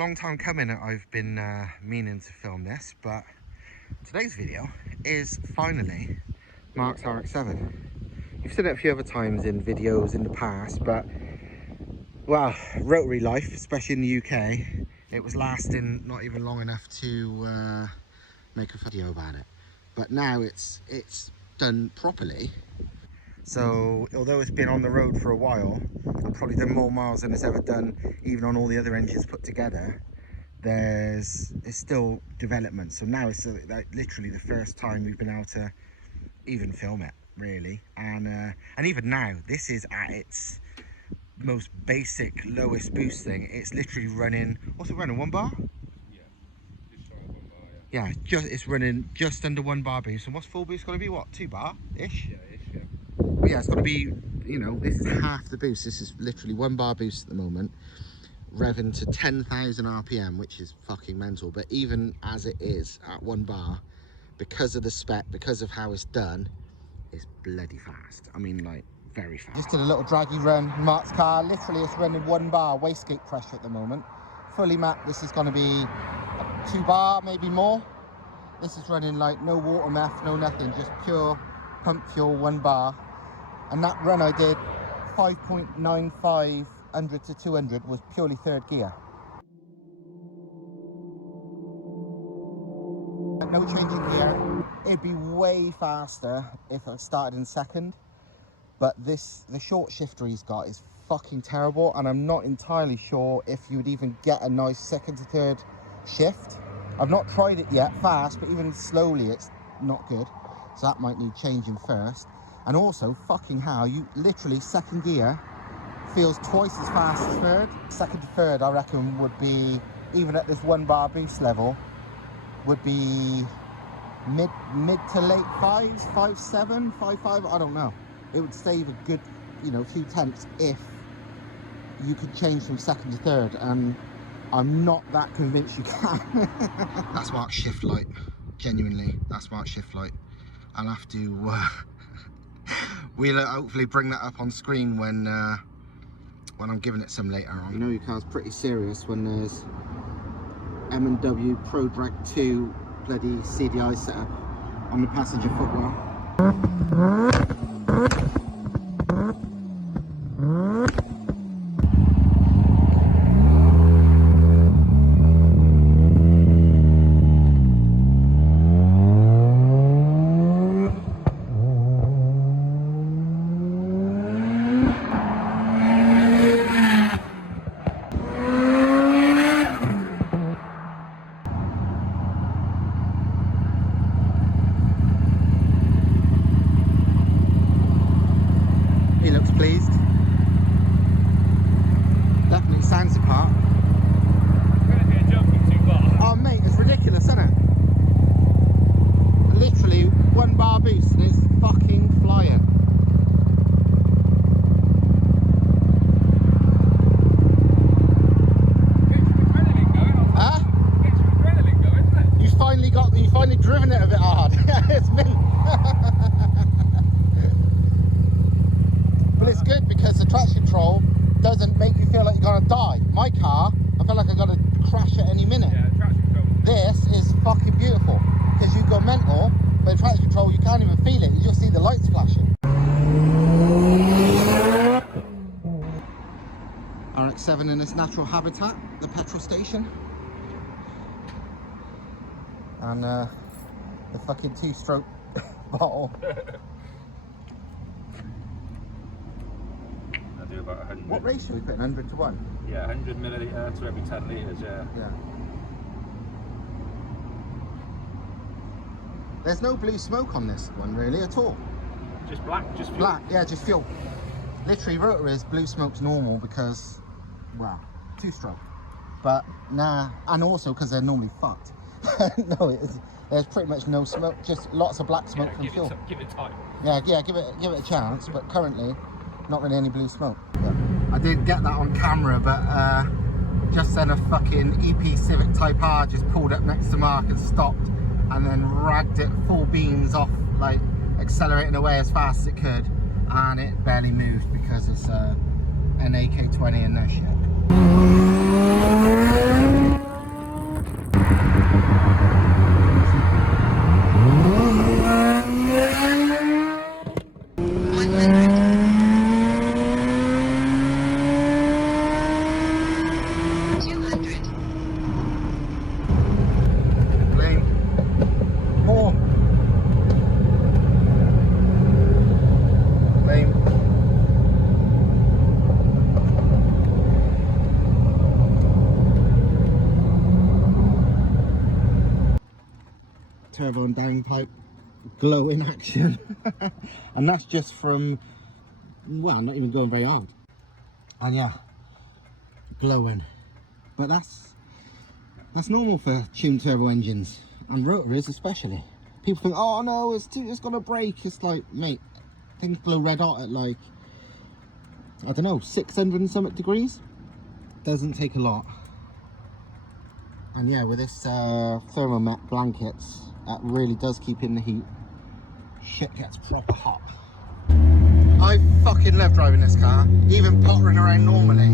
long time coming. I've been meaning to film this, but today's video is finally Mark's RX7. You've seen it a few other times in videos in the past, but well, rotary life, especially in the UK, it was lasting not even long enough to make a video about it. But now it's done properly. So although it's been on the road for a while and probably done more miles than it's ever done even on all the other engines put together, it's still development. So now it's like literally the first time we've been able to even film it, really. And even now, this is at its most basic lowest boost thing. It's literally running, what's it running, 1 bar? Yeah, it's running just under 1 bar boost. And what's full boost going to be? What, 2 bar ish? Yeah, ish, yeah. But yeah, it's got to be, you know, this is half the boost. This is literally 1 bar boost at the moment, revving to 10,000 RPM, which is fucking mental. But even as it is at 1 bar, because of the spec, because of how it's done, it's bloody fast. I mean, like, very fast. Just did a little draggy run. Mark's car, literally it's running 1 bar wastegate pressure at the moment. Fully mapped, this is going to be 2 bar, maybe more. This is running like no water meth, no nothing, just pure pump fuel, 1 bar. And that run I did 5.95 100 to 200 was purely 3rd gear. No changing gear. It'd be way faster if I started in 2nd. But the short shifter he's got is fucking terrible, and I'm not entirely sure if you would even get a nice 2nd to 3rd shift. I've not tried it yet fast, but even slowly it's not good. So that might need changing first. And also, fucking hell, you literally 2nd gear feels twice as fast as 3rd. 2nd to 3rd, I reckon, would be, even at this 1 bar boost level, would be mid to late 5s, 5.7, 5.5, I don't know. It would save a good, you know, few tenths if you could change from 2nd to 3rd, and I'm not that convinced you can. That's Mark's shift light, genuinely, that's Mark's shift light. I'll have to, we'll hopefully bring that up on screen when I'm giving it some later on. You know your car's pretty serious when there's M&W Pro Drag 2 bloody CDI setup on the passenger footwell. He looks pleased. Definitely sounds the part. Gonna be a jumping too far. Oh mate, it's ridiculous, isn't it? Literally 1 bar boost and it's fucking flying. Huh? You finally driven it a bit hard. It's me. But it's good because the traction control doesn't make you feel like you're gonna die. My car, I feel like I'm gonna crash at any minute. Yeah, traction control. This is fucking beautiful because you go mental, but the traction control you can't even feel it. You just see the lights flashing. RX7 in its natural habitat, the petrol station, and the fucking 2-stroke bottle. Do about 100. What ratio are we putting? 100 to 1? Yeah, 100 millilitre to every 10 litres, yeah. Yeah. There's no blue smoke on this one really at all. Just black, just fuel. Black, yeah, just fuel. Literally rotary is blue smoke's normal because, well, 2-stroke. But nah, and also because they're normally fucked. No, there's pretty much no smoke, just lots of black smoke from fuel. Give it time. Yeah, give it a chance, but currently not really any blue smoke. Yeah. I did get that on camera, but just then a fucking EP Civic Type R just pulled up next to Mark and stopped, and then ragged it full beams off, like accelerating away as fast as it could, and it barely moved because it's an AK-20 and no shit. turbo and downpipe glowing action. And that's just from, well, not even going very hard. And yeah, glowing. But that's normal for tuned turbo engines and rotaries especially. People think, oh no, it's gonna break. It's like, mate, things glow red hot at like, I don't know, 600 and something degrees. Doesn't take a lot. And yeah, with this thermomet blankets, that really does keep in the heat. Shit gets proper hot. I fucking love driving this car, even pottering around normally.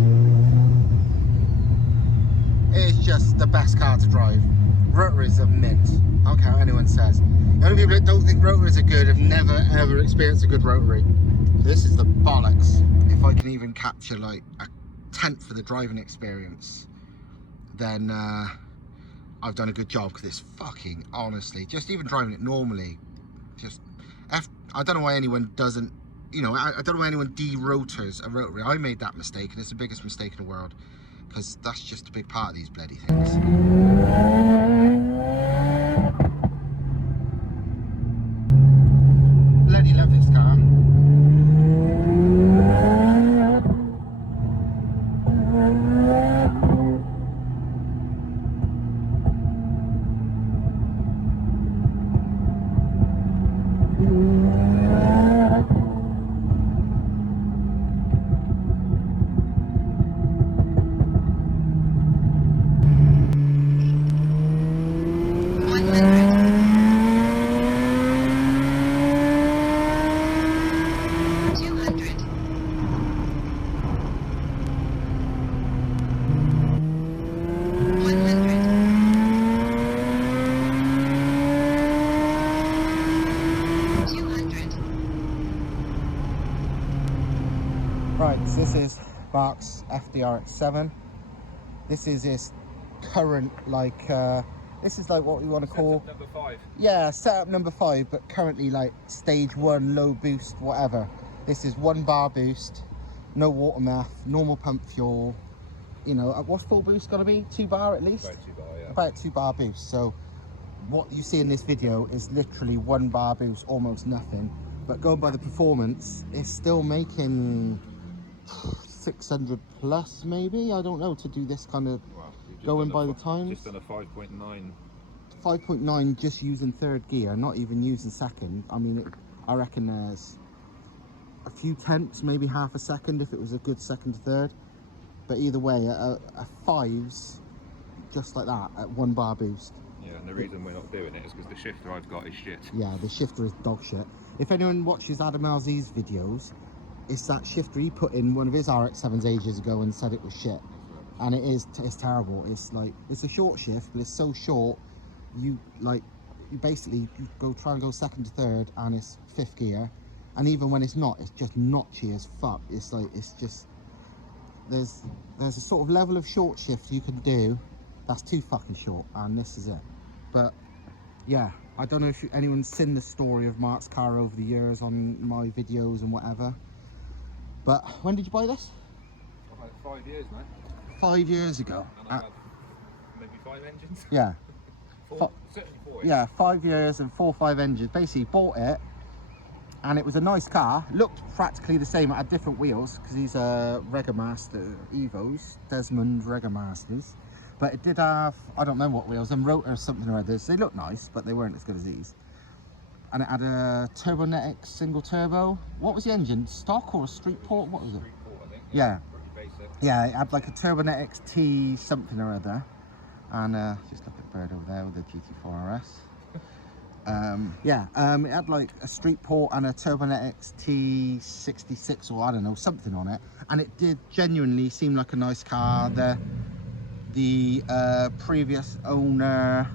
It's just the best car to drive. Rotaries are mint. I don't care what anyone says. The only people that don't think rotaries are good have never ever experienced a good rotary. This is the bollocks. If I can even capture like a tenth of the driving experience, then I've done a good job, because it's fucking, honestly, just even driving it normally, just I don't know why anyone doesn't, you know, I don't know why anyone derotors a rotary. I made that mistake, and it's the biggest mistake in the world, because that's just a big part of these bloody things. Bloody love this car. Right, so this is Mark's RX7. This is his current, like, this is like what we want to call... Setup number 5. Yeah, setup number 5, but currently like stage 1, low boost, whatever. This is 1 bar boost, no water meth, normal pump fuel. You know, what's full boost gonna be? 2 bar at least? About 2 bar, yeah. About 2 bar boost. So what you see in this video is literally 1 bar boost, almost nothing. But going by the performance, it's still making 600 plus maybe, I don't know, to do this kind of, Well, going by the times. Just done a 5.9. 5.9 just using 3rd gear, not even using 2nd. I mean, I reckon there's a few tenths, maybe half a second if it was a good 2nd to 3rd. But either way, a 5's just like that at 1 bar boost. Yeah, and the reason we're not doing it is because the shifter I've got is shit. Yeah, the shifter is dog shit. If anyone watches Adam LZ's videos, it's that shifter he put in one of his RX7s ages ago and said it was shit. And it's terrible. It's like, it's a short shift, but it's so short, you basically try and go 2nd to 3rd, and it's 5th gear. And even when it's not, it's just notchy as fuck. It's like, it's just, there's a sort of level of short shift you can do that's too fucking short, and this is it. But yeah, I don't know if anyone's seen the story of Mark's car over the years on my videos and whatever. But when did you buy this? I've had 5 years now. 5 years ago. And I've had maybe 5 engines. Yeah. 4, certainly 4. Yeah, 5 years and 4 or 5 engines. Basically bought it, and it was a nice car. Looked practically the same. It had different wheels, because these are Regamaster Evos, Desmond Regamasters. But it did have, I don't know what wheels, and rotors, something or others. They looked nice, but they weren't as good as these. And it had a Turbonetics single turbo. What was the engine? Stock or a street port? What was it? Street port, I think. Yeah. Pretty basic. Yeah, it had like a Turbonetics T something or other. And just look at Bird over there with the GT4 RS. It had like a street port and a Turbonetics T66 or I don't know, something on it. And it did genuinely seem like a nice car. The previous owner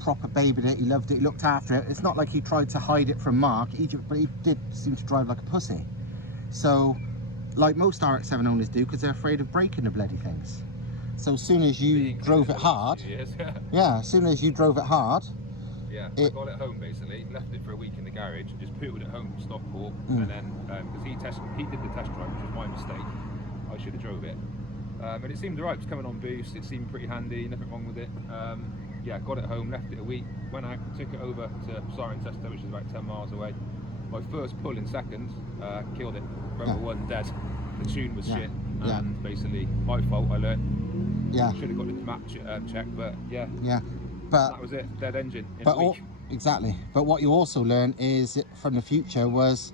proper babied it, he loved it, he looked after it. It's not like he tried to hide it from Mark, but he did seem to drive like a pussy. So, like most RX7 owners do, because they're afraid of breaking the bloody things. So as soon as you drove it hard, yeah, as soon as you drove it hard, yeah, I got it home basically, left it for a week in the garage, and just pooted it home from Stockport, and then because he did the test drive, which was my mistake, I should have drove it. But it seemed alright, it was coming on boost, it seemed pretty handy, nothing wrong with it. yeah, got it home, left it a week, went out, took it over to Siren Tester, which is about 10 miles away. My first pull in second, killed it. Rotor one dead. The tune was shit, and basically my fault. I learned. Should have got the map check, but but that was it. Dead engine in a week. Exactly. But what you also learn is from the future was,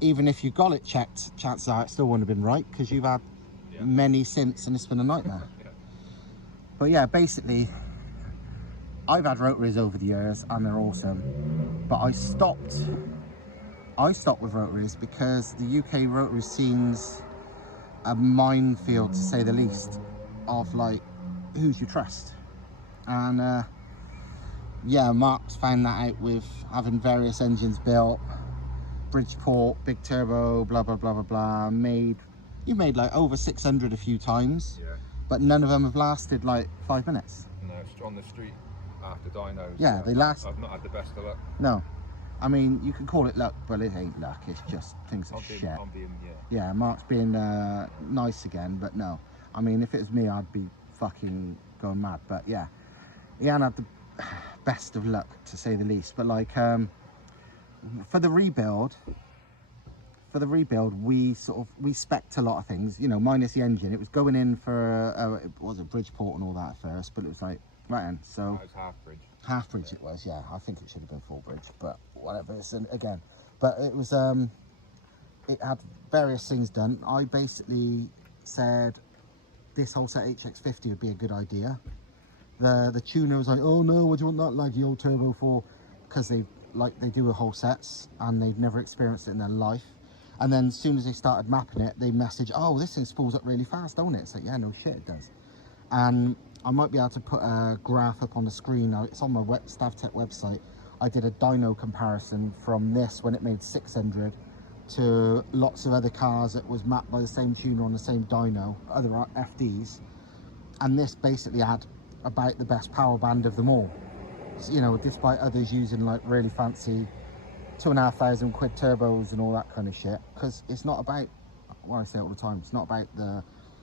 even if you got it checked, chances are it still wouldn't have been right, because you've had many since and it's been a nightmare. But yeah, basically, I've had rotaries over the years and they're awesome, but I stopped with rotaries because the UK rotary scene's a minefield, to say the least, of like, who's you trust. And yeah, Mark's found that out with having various engines built, Bridgeport, big turbo, blah blah blah blah blah. You made like over 600 a few times, but none of them have lasted like 5 minutes. No, on the street after dynos. Yeah, they last. I've not had the best of luck. No, I mean, you can call it luck, but it ain't luck. It's just things are shit. Yeah, Mark's being nice again, but no. I mean, if it was me, I'd be fucking going mad. But yeah, he ain't had the best of luck, to say the least. But like, for the rebuild, we spec'd a lot of things, you know, minus the engine. It was going in for it was a Bridgeport and all that at first, but it was like right in. So it was half bridge. It was, yeah. I think it should have been full bridge, but whatever. It's again, but it was it had various things done. I basically said this whole set HX50 would be a good idea. The tuner was like, oh no, what do you want that laggy old turbo for? Because they do a whole sets and they've never experienced it in their life. And then as soon as they started mapping it, they message, oh, this thing spools up really fast, don't it? It's like, yeah, no shit, it does. And I might be able to put a graph up on the screen. It's on my Stav-Tech website. I did a dyno comparison from this when it made 600 to lots of other cars that was mapped by the same tuner on the same dyno, other FDs. And this basically had about the best power band of them all. You know, despite others using like really fancy £2,500 quid turbos and all that kind of shit. Because it's not about, what I say all the time, it's not about the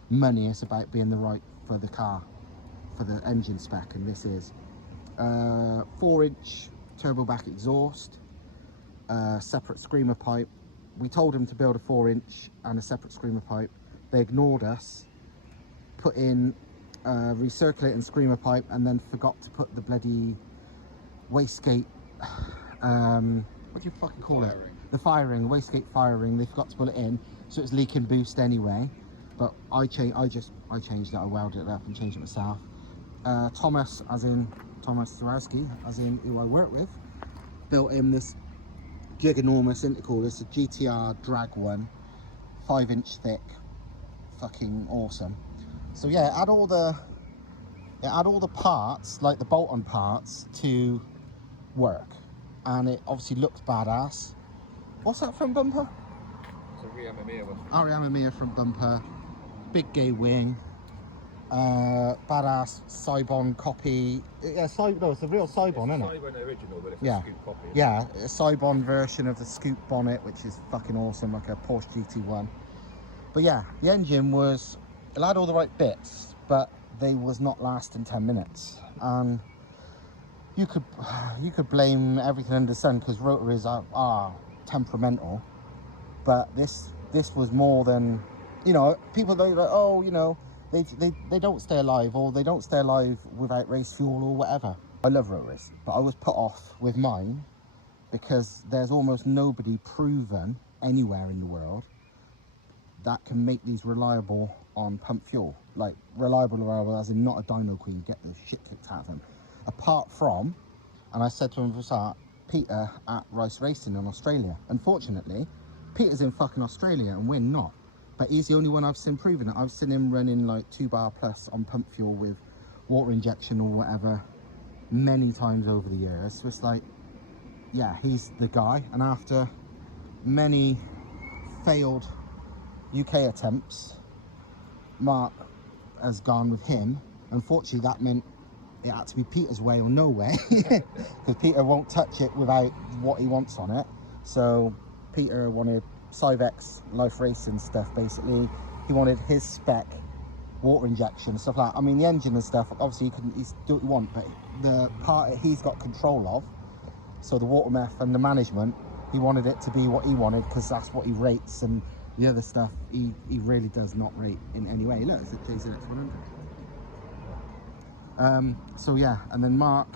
money, it's about being the right for the car, for the engine spec. And this is 4-inch turbo back exhaust, separate screamer pipe. We told them to build a 4-inch and a separate screamer pipe. They ignored us, put in recirculating screamer pipe, and then forgot to put the bloody wastegate, what do you fucking call it? The firing, wastegate firing. They forgot to put it in, so it's leaking boost anyway. But I changed that. I welded it up and changed it myself. Thomas, as in Thomas Zarowski, as in who I work with, built him this giganormous intercooler. It's a GTR drag one, 5-inch thick, fucking awesome. So yeah, it had all the parts, like the bolt-on parts, to work, and it obviously looked badass. What's that from bumper? It's a Ariama one. Ariama from bumper, big gay wing, badass Cybon copy. Yeah, no, it's a real Cybon, isn't it? Cybon original, but it's a Scoop copy. Yeah, a Cybon version of the Scoop bonnet, which is fucking awesome, like a Porsche GT1. But yeah, the engine it had all the right bits, but they was not lasting 10 minutes. And you could blame everything under the sun, because rotaries are temperamental, but this was more than, you know, people don't like, oh, you know, they don't stay alive, or they don't stay alive without race fuel or whatever. I love rotaries, but I was put off with mine because there's almost nobody proven anywhere in the world that can make these reliable on pump fuel. Like reliable as in not a dyno queen, get the shit kicked out of them. Apart from, and I said to him from the start, Peter at Rice Racing in Australia. Unfortunately, Peter's in fucking Australia and we're not. But he's the only one I've seen proving it. I've seen him running like 2 bar plus on pump fuel with water injection or whatever many times over the years. So it's like, yeah, he's the guy. And after many failed UK attempts, Mark has gone with him. Unfortunately, that meant it had to be Peter's way or no way, because Peter won't touch it without what he wants on it. So Peter wanted Cyvex Life Racing stuff, basically. He wanted his spec water injection and stuff like that. I mean, the engine and stuff, obviously you can do what you want, but the part he's got control of, so the water meth and the management, he wanted it to be what he wanted because that's what he rates, and the other stuff he really does not rate in any way. Look, it's a JZX100. So yeah, and then Mark,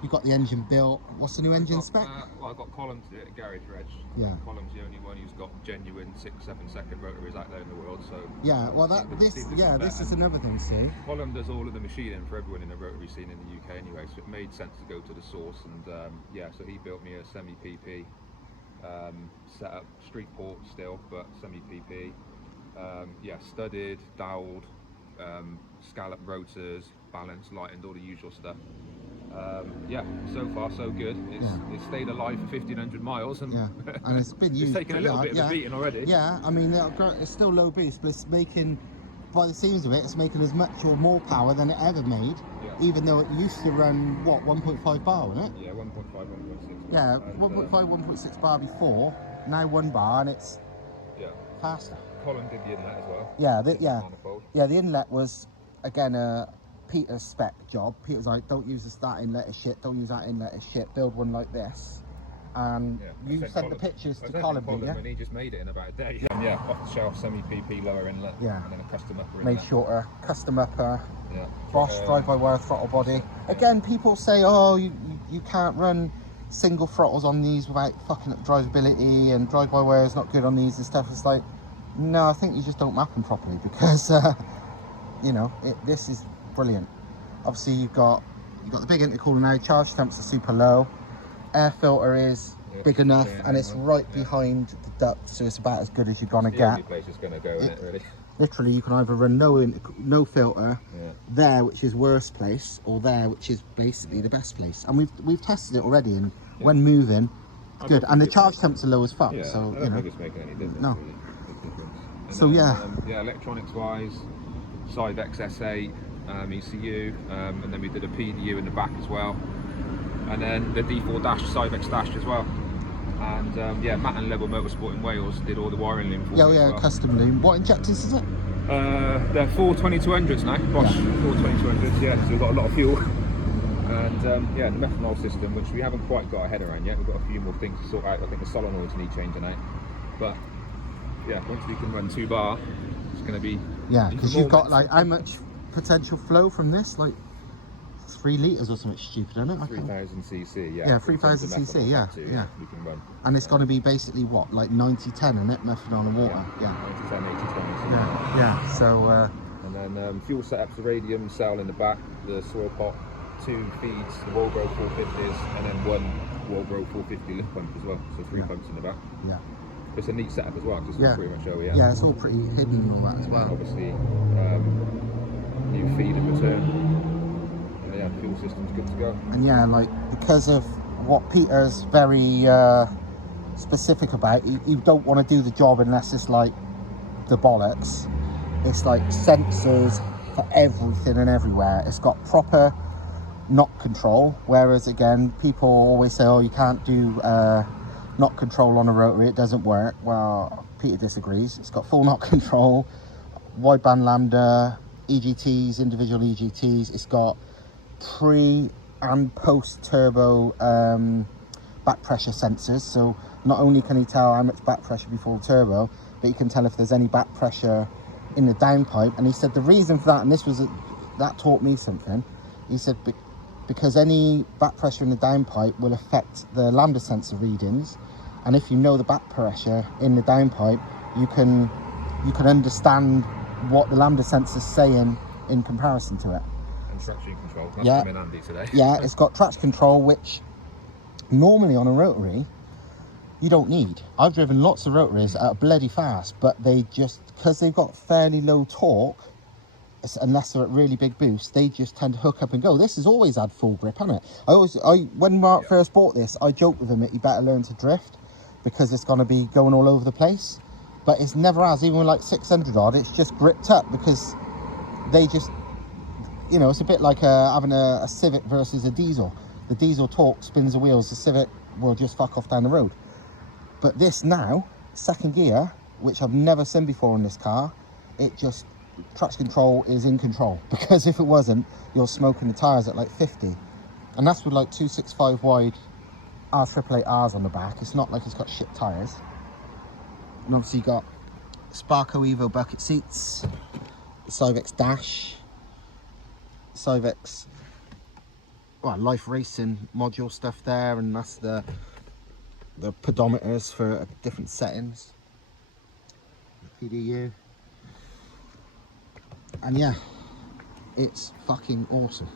you got the engine built. What's the new engine spec? Well, I got Colin to do it at Garage Reg. Yeah. Colin's the only one who's got genuine 6-7 second rotaries out there in the world. So yeah, well this is another thing. See, Colin does all of the machining for everyone in the rotary scene in the UK anyway, so it made sense to go to the source. And yeah, so he built me a semi PP setup, street port still, but semi PP. Yeah, studded, doweled, scallop rotors, balanced, lightened, all the usual stuff. Yeah, so far so good. It's stayed alive for 1,500 miles, and and it's been used. It's taken a little bit of a beating already. Yeah, I mean it's still low boost, but it's making, by the seams of it, it's making as much or more power than it ever made. Even though it used to run what 1.5 bar, wasn't it? Yeah, 1.5, 1.6. Yeah, 1.5, 1.6 bar before. Now 1 bar, and it's faster. Colin did the inlet as well. Yeah, the inlet was again a Peter's spec job. Peter's like, don't use that inlet as shit, don't use that inlet as shit, build one like this. And you sent the pictures to Colin, yeah? And he just made it in about a day. And yeah, off the shelf semi PP lower inlet. Yeah. And then a custom upper made inlet. shorter, custom upper. Yeah. Bosch drive-by-wire throttle body. Again, people say, oh, you can't run single throttles on these without fucking up drivability, and drive-by-wire is not good on these and stuff. It's like, no, I think you just don't map them properly, because you know, this is brilliant. Obviously you've got the big intercooler now, charge temps are super low, air filter is big enough, and it's right behind the duct, so it's about as good as you're gonna get. The only place it's gonna go in it, really. Literally, you can either run no filter there, which is worst place, or there, which is basically the best place. And we've tested it already, and when moving, it's good. And the charge temps are low as fuck, so I don't think it's making any difference. No. Really. And so then, yeah, electronics wise, Stav-Tech S8 ECU, and then we did a PDU in the back as well, and then the D4 dash, Stav-Tech dash as well. And yeah, Matt and Level Motorsport in Wales did all the wiring loom for me as well. Custom loom. What injectors is it? They're 42200s now, Bosch 42200s, yeah, so we've got a lot of fuel. And yeah, the methanol system, which we haven't quite got our head around yet, we've got a few more things to sort out. I think the solenoids need changing out, but yeah, once we can run 2 bar, it's going to be... Yeah, because you've got like, how much potential flow from this? Like 3 litres or something stupid, isn't it? 3000 cc, yeah. Yeah, 3000 cc, yeah. We can run. And it's going to be basically what, like 90-10, isn't it? Methanol and water. Yeah. 90-10, 80-20. Yeah. So. And then fuel setups, the radium cell in the back, the soil pot, 2 feeds, the Wolbro 450s, and then 1 Wolbro 450 lift pump as well. So 3 pumps in the back. Yeah. It's a neat setup as well, because it's pretty much OEM. Yeah, it's all pretty hidden and all that as well. And obviously, new feed and return. Yeah, fuel system's good to go. And yeah, like, because of what Peter's very specific about, you don't want to do the job unless it's like the bollocks. It's like sensors for everything and everywhere. It's got proper knock control, whereas again, people always say, oh, you can't do knock control on a rotary, it doesn't work. Well, Peter disagrees. It's got full knock control, wideband lambda, EGTs, individual EGTs. It's got pre and post turbo back pressure sensors, so not only can he tell how much back pressure before the turbo, but he can tell if there's any back pressure in the downpipe. And he said the reason for that, and that taught me something, he said because any back pressure in the downpipe will affect the lambda sensor readings, and if you know the back pressure in the downpipe, you can understand what the lambda sensor's saying in comparison to it. And traction control, that's come in handy today. Yeah, it's got traction control, which normally on a rotary you don't need. I've driven lots of rotaries at bloody fast, but they just, because they've got fairly low torque, unless they're at really big boosts, they just tend to hook up and go. This has always had full grip, hasn't it? When Mark first bought this, I joked with him that he better learn to drift, because it's going to be going all over the place. But it's never has, even with like 600 odd, it's just gripped up, because they just, you know, it's a bit like having a Civic versus a diesel. The diesel torque spins the wheels, the Civic will just fuck off down the road. But this now, second gear, which I've never seen before in this car, it just traction control is in control, because if it wasn't, you're smoking the tyres at like 50. And that's with like 265 wide R888Rs on the back. It's not like it's got shit tyres. And obviously you got Sparco Evo bucket seats, Civex dash, Civex life racing module stuff there, and that's the pedometers for different settings, PDU, and yeah, it's fucking awesome.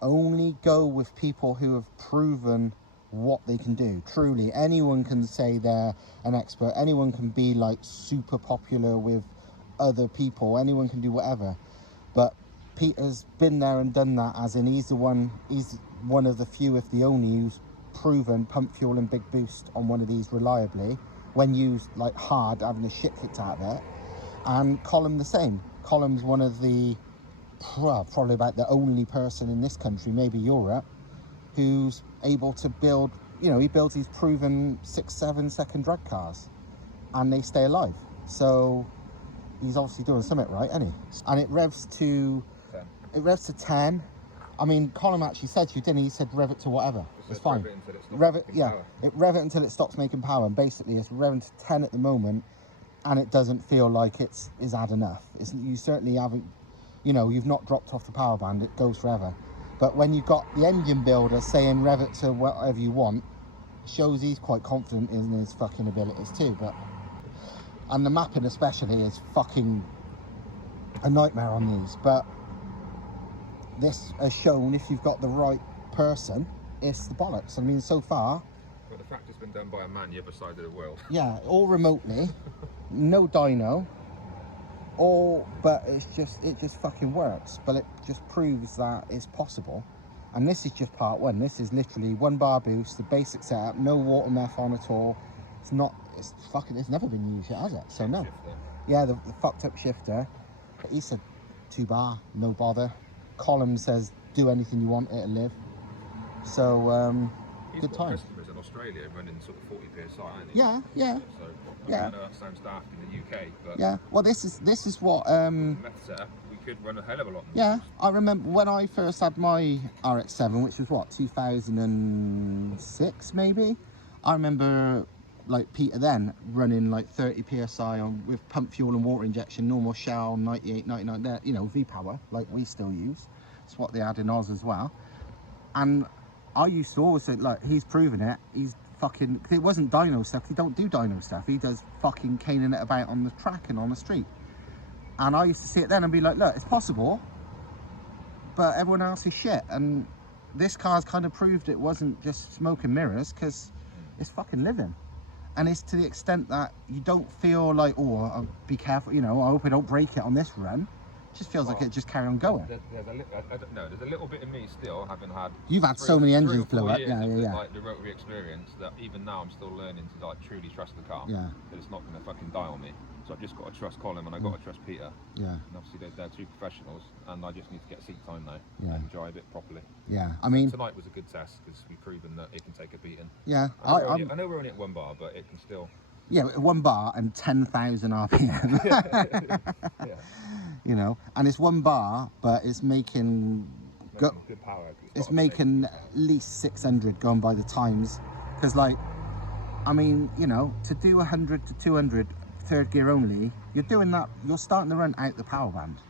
Only go with people who have proven what they can do. Truly, anyone can say they're an expert, anyone can be like super popular with other people, anyone can do whatever, but Peter's been there and done that, as in he's one of the few, if the only, who's proven pump fuel and big boost on one of these reliably when used like hard, having a shit kicked out of it. And Colm the same. Colm's one of the probably about the only person in this country, maybe Europe, who's able to build, you know, he builds these proven 6-7 second drag cars and they stay alive. So he's obviously doing something right, isn't he? And it revs to 10. I mean, Colm actually said to you, didn't he? He said rev it to whatever. It's fine. Rev it, yeah. Rev it until it stops making power. And basically, it's revving to 10 at the moment, and it doesn't feel like it's had enough. You certainly haven't, you know, you've not dropped off the power band. It goes forever. But when you've got the engine builder saying rev it to whatever you want, shows he's quite confident in his fucking abilities too. And the mapping especially is fucking a nightmare on these. But this has shown, if you've got the right person, it's the bollocks. I mean, so far. But the fact it's been done by a man the other side of the world. Yeah, all remotely, no dyno, but it just fucking works. But it just proves that it's possible. And this is just part one. This is literally 1 bar boost, the basic setup, no water meth on at all. It's never been used yet, has it? So no. Shifter. Yeah, the fucked up shifter. But he said 2 bar, no bother. Colm says do anything you want, it'll live. So good times. Customers in Australia running sort of 40 psi, ain't Yeah. So I know that sounds daft in the UK, but yeah. Well, this is what meth setup, we could run a hell of a lot more. yeah. I remember when I first had my RX7, which was what, 2006 maybe. I remember like Peter then running like 30 psi on with pump fuel and water injection, normal Shell 98, 99 there, you know, V-Power like we still use. It's what they had in Oz as well. And I used to always say, like, he's proven it. He's fucking, it wasn't dyno stuff. He don't do dyno stuff. He does fucking caning it about on the track and on the street. And I used to see it then and be like, look, it's possible, but everyone else is shit. And this car's kind of proved it wasn't just smoke and mirrors, because it's fucking living. And it's to the extent that you don't feel like, oh, I'll be careful, you know, I hope I don't break it on this run. It just feels like it just carry on going. There's a little bit of me still, having had. You've had so many engines blow up, yeah. Like the rotary experience, that even now I'm still learning to like truly trust the car. Yeah. That it's not going to fucking die on me. So I've just got to trust Colm and I've got to trust Peter. Yeah. And obviously they're 2 professionals, and I just need to get seat time now and drive it properly. Yeah. I mean, tonight was a good test because we've proven that it can take a beating. Yeah. I know we're only at 1 bar, but it can still. Yeah, 1 bar and 10,000 RPM. Yeah. You know, and it's 1 bar, but it's making good power. It's making at least 600 going by the times. Because, like, I mean, you know, to do 100 to 200 third gear only, you're doing that. You're starting to run out the power band.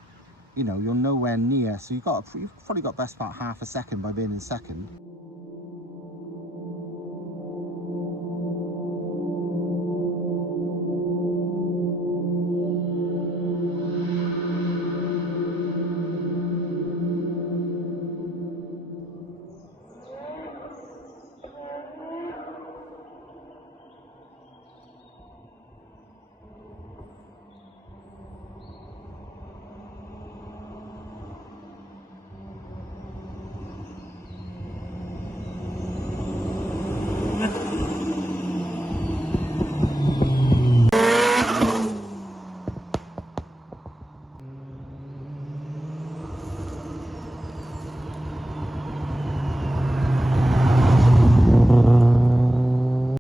You know, you're nowhere near. So you've probably got best part half a second by being in second.